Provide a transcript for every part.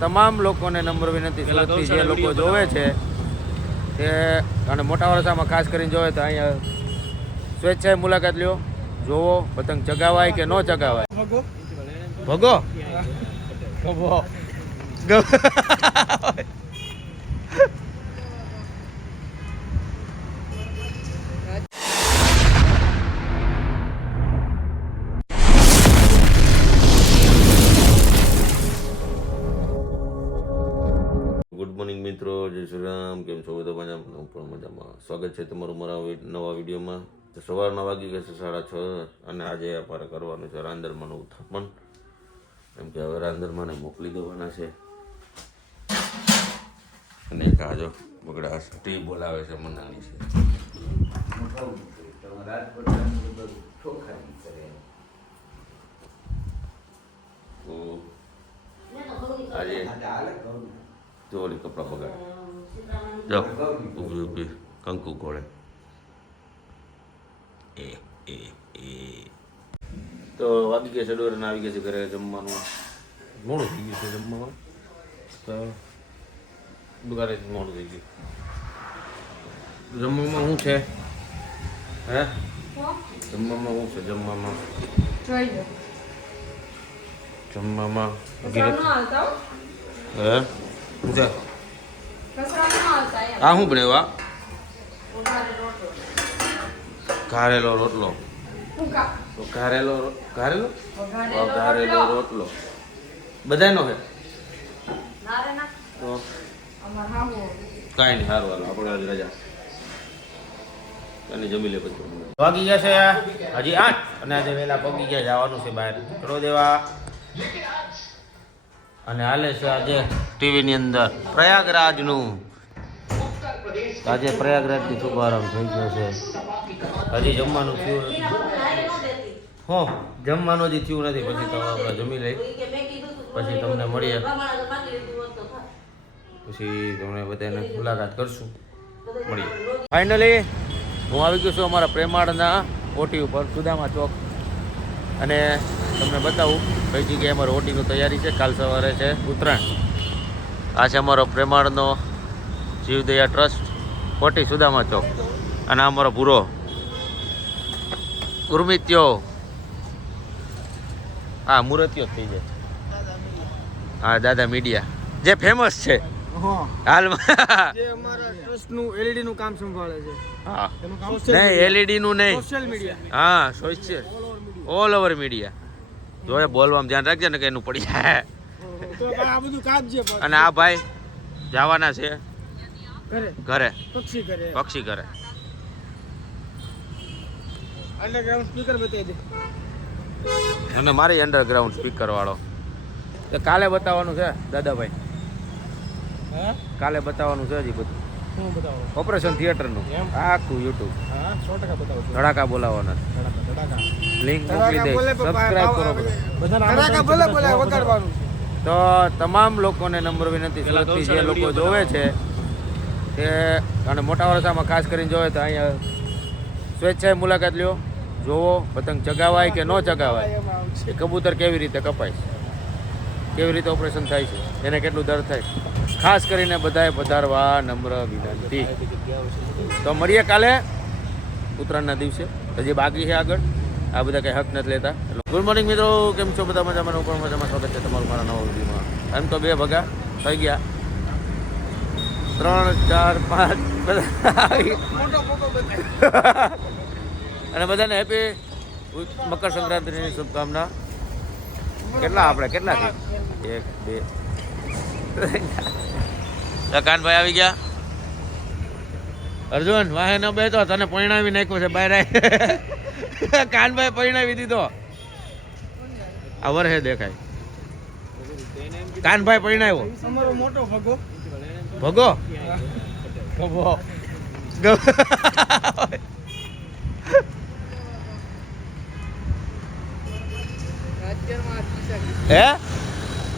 તમામ લોકોને નમ્ર વિનંતી, સુરતથી જે લોકો જોવે છે તે અને મોટા વરસામાં ખાસ કરીને જોવે તો અહીંયા સ્વેચ્છાએ મુલાકાત લ્યો, જોવો પતંગ ચગાવાય કે ન ચગાવાય. ભગો ગુડ મોર્નિંગ મિત્રો, જય શ્રી રામ. કેમ છો બધા? મજામાં? હું પણ મજામાં. સ્વાગત છે તમારું મારા નવા વિડીયોમાં. તો સવારના વાગી ગયા છે 6:30 અને આજે અમારે કરવાનું છે રાંદરમાનું ઉત્થાપન. એમ કે હવે રાંદરમાને મોકલી દેવાના છે. અને કાજો બગડા ટી બોલાવે છે, મનાની છે. આજે ચોરી કપડા બગાડે જાઓ, ઊભી ઊભી કંકુ ઘોળે. તો વાગી ગયા છે ડોર ને આવી ગયા છે ઘરે. જમવાનું મોડું થઈ ગયું છે. જમવામાં તો દુકાને મોડું થઈ ગયું. જમવામાં શું છે? હે જમવામાં શું છે? જમવામાં હે આ શું બનાવ્યા? ઘારેલો રોટલો. ઘારેલો રોટલો બધાનો છે તો કાંઈ નહીં. સારું હાલો, આપણે આજે રજા અને જમી લે બધું. વાગી ગયા છે હજી 8 અને આજે વહેલા પગી ગયા. જવાનું છે બહાર ચૂકડો દેવા. અને હાલે છે આજે ટીવીની અંદર પ્રયાગરાજનું. આજે પ્રયાગરાજની શુભારંભ થઈ ગયો છે. હજી જમવાનું થયું નથી. જમવાનું હજી થયું નથી. પછી તો આપણે જમી લઈ, પછી તમને મળીએ, પછી તમને બધાને મુલાકાત કરશું, મળીએ. ફાઇનલી હું આવી ગયો છું અમારા પ્રેમાળના ઓટી ઉપર, સુદામા ચોક. અને તમને બતાવું કઈ જગ્યાએ અમારે ઓટીની તૈયારી છે. કાલ સવારે છે ઉત્તરાયણ. આ છે અમારો પ્રેમાળનો જીવદયા ટ્રસ્ટ, ઓટી સુદામા ચોક. અને આ અમારો ભૂરો ગુરમિત્યો. હા, મૂર્તિઓ થઈ જાય. હા, દાદા મીડિયા જે ફેમસ છે હાલમાં, જે અમારા ટ્રસ્ટનું એલઈડી નું કામ સંભાળે છે. હા, નહીં એલઈડી નું નહીં, સોશિયલ મીડિયા. હા, સોશિયલ ઓલ ઓવર મીડિયા. જોયે બોલવામાં ધ્યાન રાખજે ને કે એનું પડી જાય. અને આ ભાઈ જવાના છે ઘરે, પક્ષી ઘરે. અંડરગ્રાઉન્ડ સ્પીકર બતાવી દે. અને મારી અંડરગ્રાઉન્ડ સ્પીકર વાળો તો કાલે બતાવવાનું છે દાદાભાઈ. કાલે બતાવવાનું છે હજી બધું. ઓપરેશન થિયેટરનું આખું યુટ્યુબ ધડાકા બોલાવવાના. લિંક મોકલી દે, સબસ્ક્રાઇબ કરો બધા. તો તમામ લોકોને નમ્ર વિનંતી, સુરતથી જે લોકો જોવે છે તે અને મોટા વરસામાં ખાસ કરીને જોવે તો અહીંયા સ્વેચ્છાએ મુલાકાત લ્યો, જોવો પતંગ ચગાવાય કે ન ચગાવાય, એ કબૂતર કેવી રીતે કપાય, કેવી રીતે ઓપરેશન થાય છે, એને કેટલું દર થાય. ખાસ કરીને બધાએ પધારવા નમ્ર વિનંતી. તો મળીએ કાલે ઉત્તરાયણના દિવસે. હજી બાકી છે આગળ, આ બધા કંઈ હક નથી લેતા. ગુડ મોર્નિંગ મિત્રો, કેમ છો બધા? મજામાં? હું પણ મજામાં. સ્વાગત છે તમારું મારા નવા વિડીયોમાં. એમ તો 2 ભગા થઈ ગયા, 3, 4, 5 બધા અને બધાને હેપી મકર સંક્રાંતિની શુભકામના. કેટલા છે? 1, 2 કાનભાઈ આવી ગયા. અર્જુન વાહે ન બેઠો, તને પરિણાવી નાખ્યો છે બહાર. કાનભાઈ પરિણાવી દીધો. આ વરહે દેખાય. કાનભાઈ પરિણાવ્યો. અમારો મોટો ભગો હે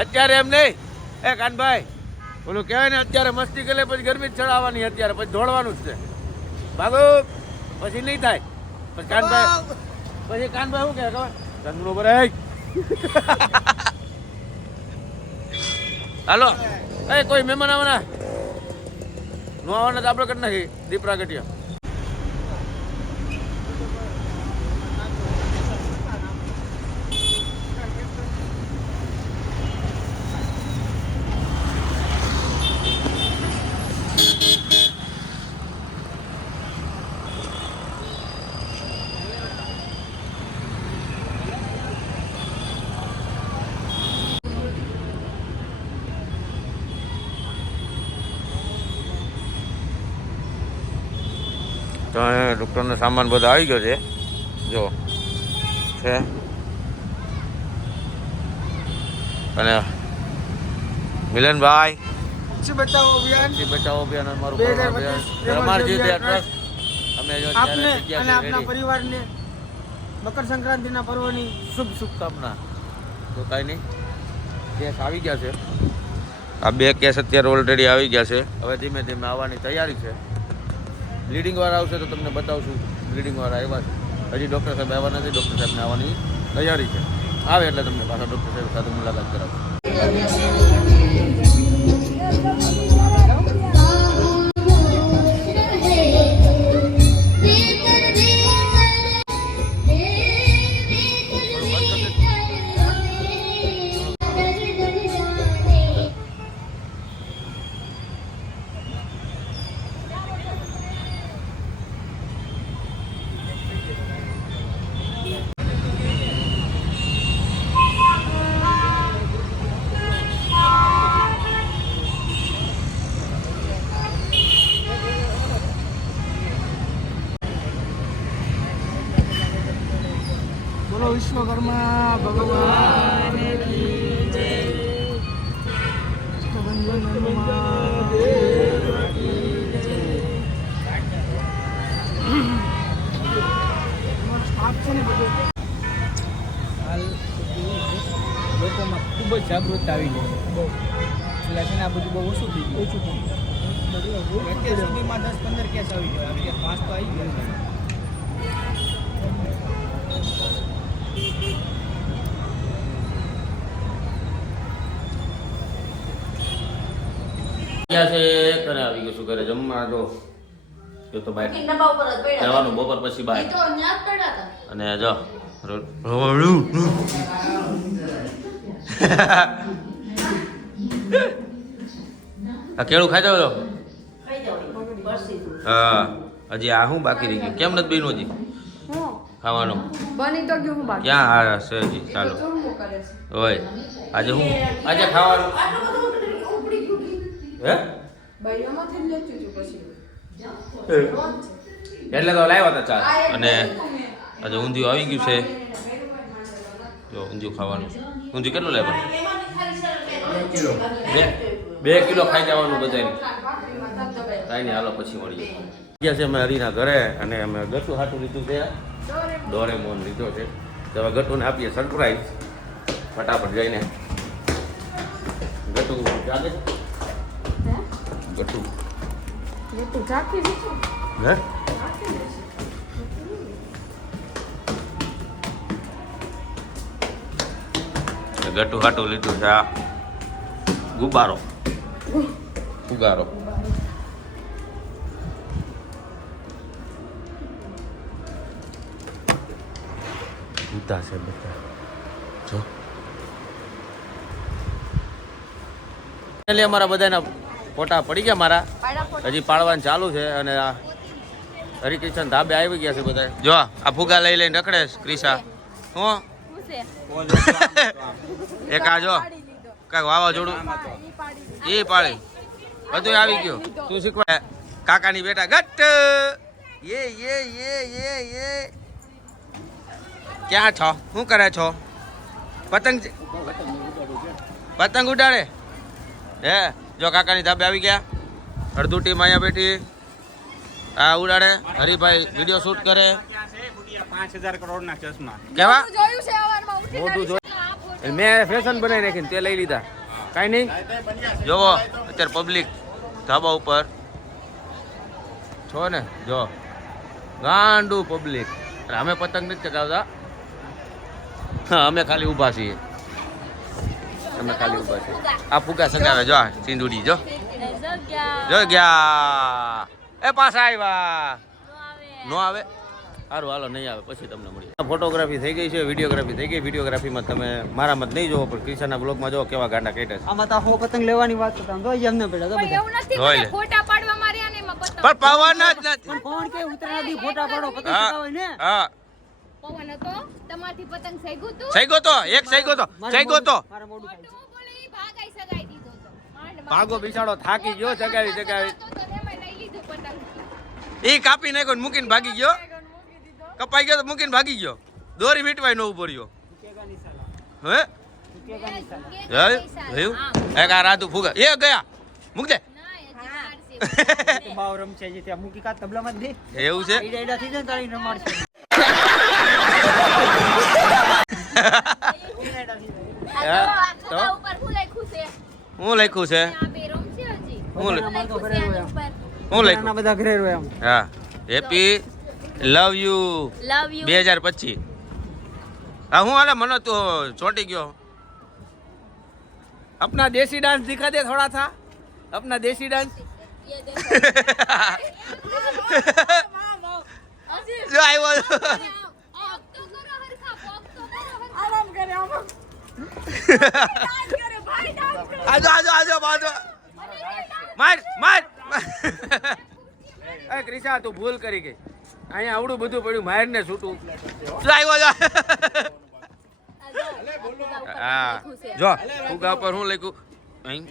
અત્યારે એમ નહીં. કાનભાઈ ઓલું કહેવાય ને, અત્યારે મસ્તી કરે પછી ગરમી જ ચડાવવાની, અત્યારે પછી દોડવાનું જ છે. ભાગો પછી નહીં થાય. પછી કાનભાઈ શું કહે ખબર? રંગનું બરાબર હાલો એ કોઈ મહેમાન આવવાના નો આવવાના તો આપણે કરી નાખી દીપ પ્રાગટ્ય. તો ડૉક્ટરનો સામાન બધો આવી ગયો છે જો છે. અને મિલનભાઈ બચાવો અભિયાન અમારું અમારી જે ટ્રસ્ટ અમે જો આપને અને આપના પરિવારને મકર સંક્રાંતિના પર્વની શુભ શુભકામના. તો કાંઈ નહીં, કેસ આવી ગયા છે. આ 2 કેસ અત્યારે ઓલરેડી આવી ગયા છે. હવે ધીમે ધીમે આવવાની તૈયારી છે. બ્લીડિંગ વાળા આવશે તો તમને બતાવશું. બ્લીડિંગ વાળા આવ્યા છે, હજી ડૉક્ટર સાહેબ આવ્યા નથી. ડૉક્ટર સાહેબને આવવાની તૈયારી છે. આવે એટલે તમને પાછા ડૉક્ટર સાહેબ સાથે મુલાકાત કરાવશું. બોલો વિશ્વકર્મા ભગવાન કી જય. કષ્ટભંજન હનુમાન કી જય. તમારો સ્ટાફ છે ને બધો હાલ લોકોમાં ખૂબ જ જાગૃતતા આવી ગઈ છે. એટલે છે ને આ બધું બહુ ઓછું થઈ ગયું. અત્યાર સુધીમાં 10-15 કેસ આવી ગયા. 5 તો આવી ગયા. કરે આવી ગયું શું કરે જમવા તો તો બહાર જવાનું બપોર પછી બહાર અને જો આ કેળું ખાઈ જાવ તો હા હજી આ શું બાકી રહી ગયું કેમ નથી બન્યું હજી ખાવાનું બની તો ગયું બાકી ક્યાં આ છે હજી ચાલો હોય આજે હું આજે ખાવાનું હે બૈયામાંથી જ લેચું છું પછી એટલે તો લાવ્યા હતા ચા અને આજે ઊંધિયું આવી ગયું છે જો ઊંધિયું ખાવાનું ઊંધિયું કેટલું લેવાનું 2 કિલો ખાઈ જવાનું બધાને કાંઈ નહીં હાલો પછી મળીએ ગયા છે અમે હરીના ઘરે અને અમે ગટુ હાટું લીધું છે ડોરેમોન લીધો છે તો હવે ગટુને આપીએ સરપ્રાઈઝ ફટાફટ જઈને ગટુ જાગે ગટુ તું ચાખી લીધું હે ગટુ હાટું લીધું છે આ ગુબ્બારો ફુગારો ઉતા છે બધા જો એટલે અમારા બધાના ફોટા પડી ગયા મારા હજી પાડવાનું ચાલુ છે અને આ હરિકૃષ્ણ ધાબે આવી ગયા છે બધા જો આ ફુગા લઈ લઈને રખડે ક્રિશા હું એક આ જો કાંઈક વાવાઝોડું એ પાડી બધું આવી ગયું તું શીખવા કાકાની બેટા ગટ યે ક્યાં છો શું કરે છો પતંગ ઉડાડે હે જો કાકાની ધાબે આવી ગયા અડધું ટીમ અહીંયા બેઠી આ ઉડાડે હરિભાઈ વિડીયો શૂટ કરે 5000 કરોડના ચશ્મા કેવા જોયું છે સવારમાં ઉઠી મોટું જોઈ મેં ફેશન બનાવી નાખીને તે લઈ લીધા કાંઈ નહીં જોવો અત્યારે પબ્લિક ધાબા ઉપર છો ને જો ગાંડું પબ્લિક અમે પતંગ નથી ચગાવતા હા અમે ખાલી ઊભા છીએ તમે ખાલી ઊભા છે. આ ફુગા સગાવે જો આ સિંદુડી જો જો ગયા એ પાછા આવ્યા નો આવે સારું હાલો નહીં આવે પછી તમને મળીએ. ફોટોગ્રાફી થઈ ગઈ છે, વિડીયોગ્રાફી થઈ ગઈ. વિડીયોગ્રાફીમાં તમે મારા મત નહીં જોવો પણ ક્રિશાના બ્લોગમાં જો કેવા ગાંડા કાઢ્યા છે. આમાં તો હો પતંગ લેવાની વાત કરતા તો એમને પડ્યા તો બધા એવું નથી હોય લે. બધા ફોટા પાડવા માર્યા ને એમાં પતંગ પણ પવન જ નથી. પણ કોણ કે ઉતરાના દી ફોટા પાડો પતંગ હા ચગાવે ને હા પવન હતો તમારથી પતંગ સૈગું તું સહી ગયો તો એક સહી ગયો તો સહી ગયો તો મારા મોઢું ખાય તો બોલે ઈ ભાગાઈ સગાઈ દીધો તો માંડ ભાગો બિચારો થાકી ગયો ચગાવી ચગાવી તો એમાં લઈ લીધું પતંગ ઈ કાપી નાખ્યો ને મૂકીને ભાગી ગયો. કપાઈ ગયો તો મૂકીને ભાગી ગયો. દોરી વીટવાય નો ઉભો રહ્યો. કેગા નિશાલા હે કેગા નિશાલા જોયું એક આ રાધુ ફુગા એ ગયા મૂક દે બાવ રમશે જે ત્યાં મૂકી કા તબલામાં જ દે એવું છે. ઈડા ઈડા થઈ જાય ને તારી રમાડશે તો હું લખ્યું છે હું અમાર તો ઘરે હોય આમ. હું લખ્યું બધા ઘરે હોય આમ હા happy love you love you 2025. હા હું હાલે મને તો ચોંટી ગયો. अपना देसी डांस दिखा दे थोड़ा सा अपना देसी डांस जो આવ્યો આજો આજો આજો બાજો માર માર એ ક્રિશા તું ભૂલ કરી ગઈ. અહીંયા આવડું બધું પડ્યું માર ને છૂટું જો આવ્યો જો હા જો ફુગા પર હું લખ્યું અહીં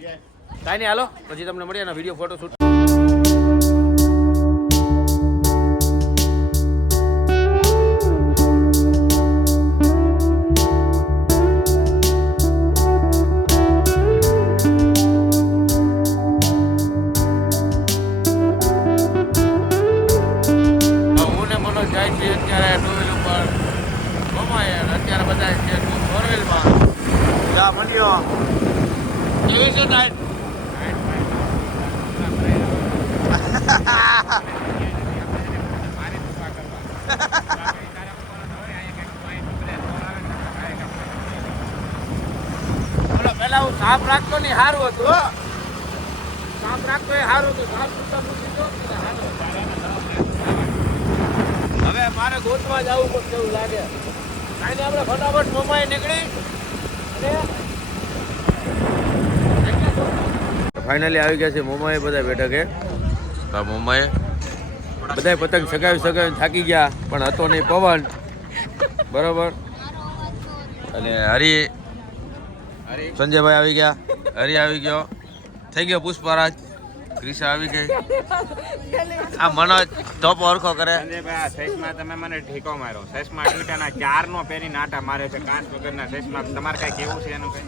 કાંઈ નહીં હાલો પછી તમને મળીએ ને વિડીયો ફોટો શૂટ. હું ને મનોજ જાય છે અત્યારે ટુ વ્હીલ ઉપર મમાય અત્યારે બધા છે ફોર વ્હીલમાં જા મળ્યો કેવી છે ટાઈટ પેલા હું સાફ રાખતો ને સારું હતું હો. સાફ રાખતો એ સારું હતું સાફ સુથરા મૂકી દો ને સારું. હવે મારે ગોતવા જવું પડશે એવું લાગે. કાંઈ આપણે ફટાફટ મોમાએ નીકળી ફાઇનલી આવી ગયા છે મોમાએ બધા બેઠા કે મોમાએ બધા પતંગ સગાવી થાકી ગયા પણ હતો નહીં પવન બરોબર. અને હરી સંજયભાઈ આવી ગયા, હરી આવી ગયો, થઈ ગયો પુષ્પરાજ, ક્રિશા આવી ગઈ. આ મનોજ ટોપ ઓળખો કરે. સેશમાં તમે મને ઠીકો માર્યો. સેશમાં ટીટાના 4 નો પેરી નાટા માર્યો છે કાચ વગરના સેશમાં. તમારે કઈ કેવું છે એનું કઈ?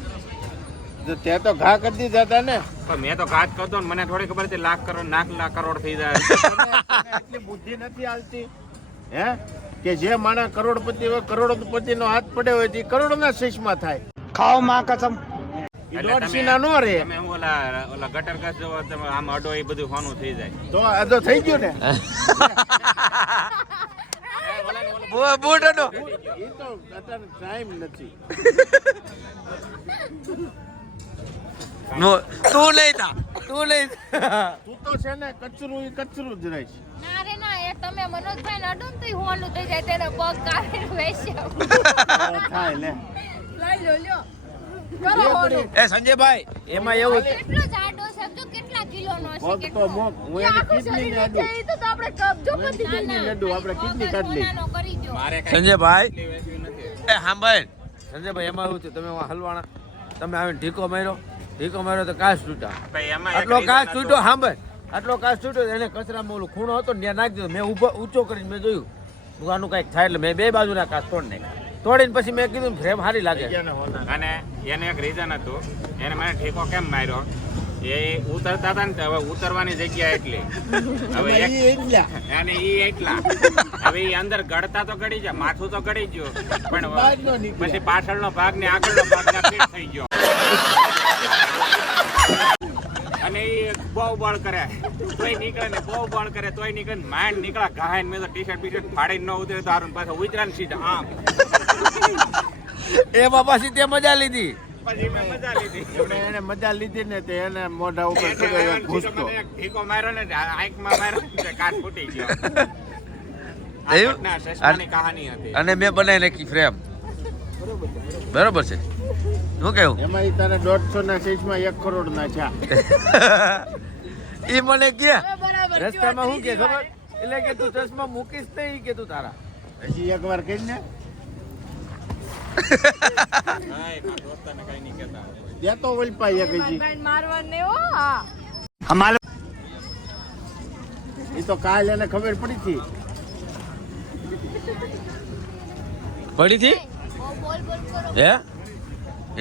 તે તો ઘા કરી દીધા હતા ને. પણ મેં તો કાચ કરતો ને મને થોડી ખબર હતી લાખ કરોડ થઈ જાય. એટલી બુદ્ધિ નથી હાલતી હે કે જે માણસ કરોડપતિ હોય કરોડપતિ નો હાથ પડે હોય તે કરોડના શેષમાં થાય. ખાઓ માં કસમ એટલે દોઢસીના નો રે તમે ઓલા ગટર ઘસ જોવો તમે આમ અડો એ બધું હોનું થઈ જાય. તો આ તો થઈ ગયું ને. બૂટ હતો. એ તો અત્યારે ટાઈમ નથી. નો તું નહીં થા તું નહીં. તું તો છે ને કચરું જ રહીશ. ના રે ના એ તમે મનોજભાઈ ને અડો ને તો હોવાનું થઈ જાય તેનો પગ કાઢીને વેચ્યો થાય લે લઈ લો લ્યો કરો હોનું. એ સંજયભાઈ એમાં એવું છે. કેટલો જાડો છે જો કેટલા કિલોનો છે પગ તો મોક હું એની કિડની ને અડું. એ તો આપણે કબજો બધી કિડની ને અડું આપણે કિડની કાઢી લઈ. નાનો કરી દો મારે સંજયભાઈ કઈ વેચ્યું નથી. એ સાંભળ સંજયભાઈ એમાં એવું છે તમે હલવાણા તમે આવીને ઢીકો માર્યો તો કાચ તૂટ્યા. ભાઈ એમાં એક આટલો કાચ reason તૂટ્યો સાંભળ આટલો કાચ તૂટ્યો એને કચરામાં ઓલું ખૂણો હતો ને ત્યાં નાખી દીધો. મેં ઊંચો કરીને મેં જોયું આનું કાંઈક થાય એટલે મેં બે બાજુના કાચ તોડી નાખ્યા. તોડીને પછી મેં કીધું ફ્રેમ સારી લાગે. અને એનું એક રીઝન હતું એને મને ઠેકો કેમ માર્યો એ ઉતરતા હતા ને હવે ઉતરવાની જગ્યા એટલી હવે અને ઈ એટલા હવે ઈ અંદર ગળતા તો ગળી જાય માથું તો ગળી ગયું પણ પછી પાછળનો ભાગ ને આગળનો ભાગ ને ફિટ થઈ ગયો અને ઈ બહુ બળ કરે તોય નીકળે ને બહુ બળ કરે તોય નીકળે માંડ નીકળા ઘાયન મેં તો ટી-શર્ટ ફાડીને ન ઉતરે તો હારું પાછો ઉતરા ને સીધા આમ એ બાપા સીધે મજા લીધી પછી મેં મજા લીધી. એને મજા લીધી ને તે એને મોઢા ઉપર ચડ્યો એક ઘૂસતો. મને એક ઢીકો માર્યો ને આંખમાં માર્યો ને તે કાચ ફૂટી ગયો. આ એવું? ઘટના સસલાની કહાની હતી. અને મેં બનાવી નાખી ફ્રેમ બરોબર છે શું કેવું એમાં ઈ તારે 150 ના સાઈઝમાં 1 કરોડ ના છે. એ મને કે બરાબર રસ્તામાં શું કે ખબર એટલે કે તું ચશ્મા મૂકીશ નહીં કે તું તારા હજી એકવાર કહીને હા, એક આ દોસ્તાને કઈ નહીં કહેતા. દેતો વલપા એક હજી. મારવાને હો હા ઈ તો કાલ એને ખબર પડી હતી. પડી થી બોલ બોલ કરો હે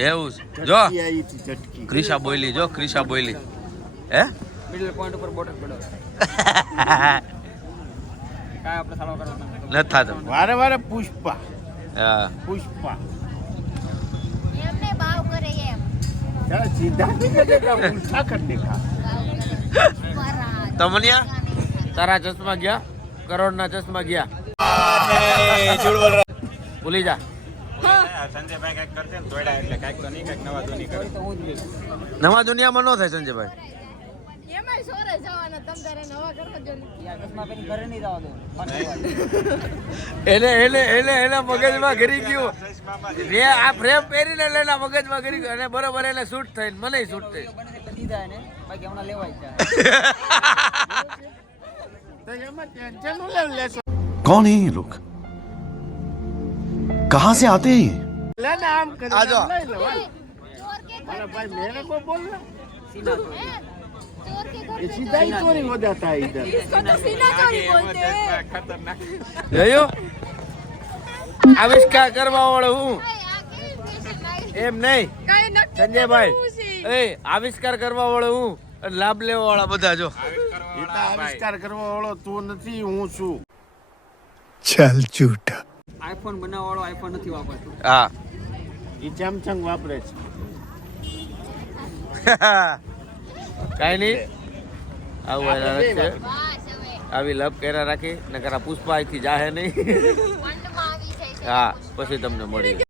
એવું છે જો ઝટકી આવી હતી, ઝટકી. ક્રિશા બોયલી જો ક્રિશા બોયલી હે મિડલ પોઈન્ટ ઉપર બોટલ પડો કાંઈ આપણે સાળો કરવાનો નથી થતો વારે વારે પુષ્પા હા પુષ્પા એમને ભાવ કરે એમ તારે સીધા નહીં દેખા ઉલ્ટા કર દેખા. પરા તમન્યા તારા ચશ્મા ગયા કરોડના ચશ્મા ગયા ભૂલી જા સંજયભાઈ કઈક કરશે ને તોડ્યા એટલે કઈક તો નહીં કઈક નવા ધોની કરે. તો હું જ લઈશ નવા દુનિયામાં ન થાય સંજયભાઈ એમાંય સોરે જવાના તમ તારે નવા કરવા જો યા ચશ્મા પહેરી ઘરે નહીં જવા દો પાછી વાત. એને મગજમાં ઘરી ગયું રે આ ફ્રેમ પહેરીને એટલે એના મગજમાં ઘરી ગયું અને બરોબર એને શૂટ થઈને મને શૂટ થઈ બને એટલે દીધા એને બાકી હમણાં લેવાય છે તો એમાં ટેન્શન નું લેવ લેશો. कौन है ये लोग कहां से आते हैं ये લે ને આમ કરી આ જો. લઈ લે ભાઈ. ચોર કે અરે ભાઈ મેરે કો બોલ ને સીના તો हैं? चोर के घर ये सीधा ही चोरी हो जाता है इधर. इसको तो सीना चोरी बोलते हैं ખતરનાક. જોયું આવિષ્કાર કરવા વાળો હું भाई आके पेशेंट आई એમ નહીં काई नक्की સંજયભાઈ એ આવિષ્કાર કરવા વાળો હું અને લાભ લેવા વાળા બધા જો એ તો આવિષ્કાર કરવા વાળો તું નથી હું છું. चल झूठा આઈફોન બનાવવાળો આઈફોન નથી વાપરતો હા એ સેમસંગ વાપરે છે. કાઈ નહીં આવું હેરાન છે बस હવે આવી લપ કર્યા રાખી નકર આ પુષ્પા અહીંથી જાહે નહીં ફંડમાં આવી જાય છે હા પછી તમને મળી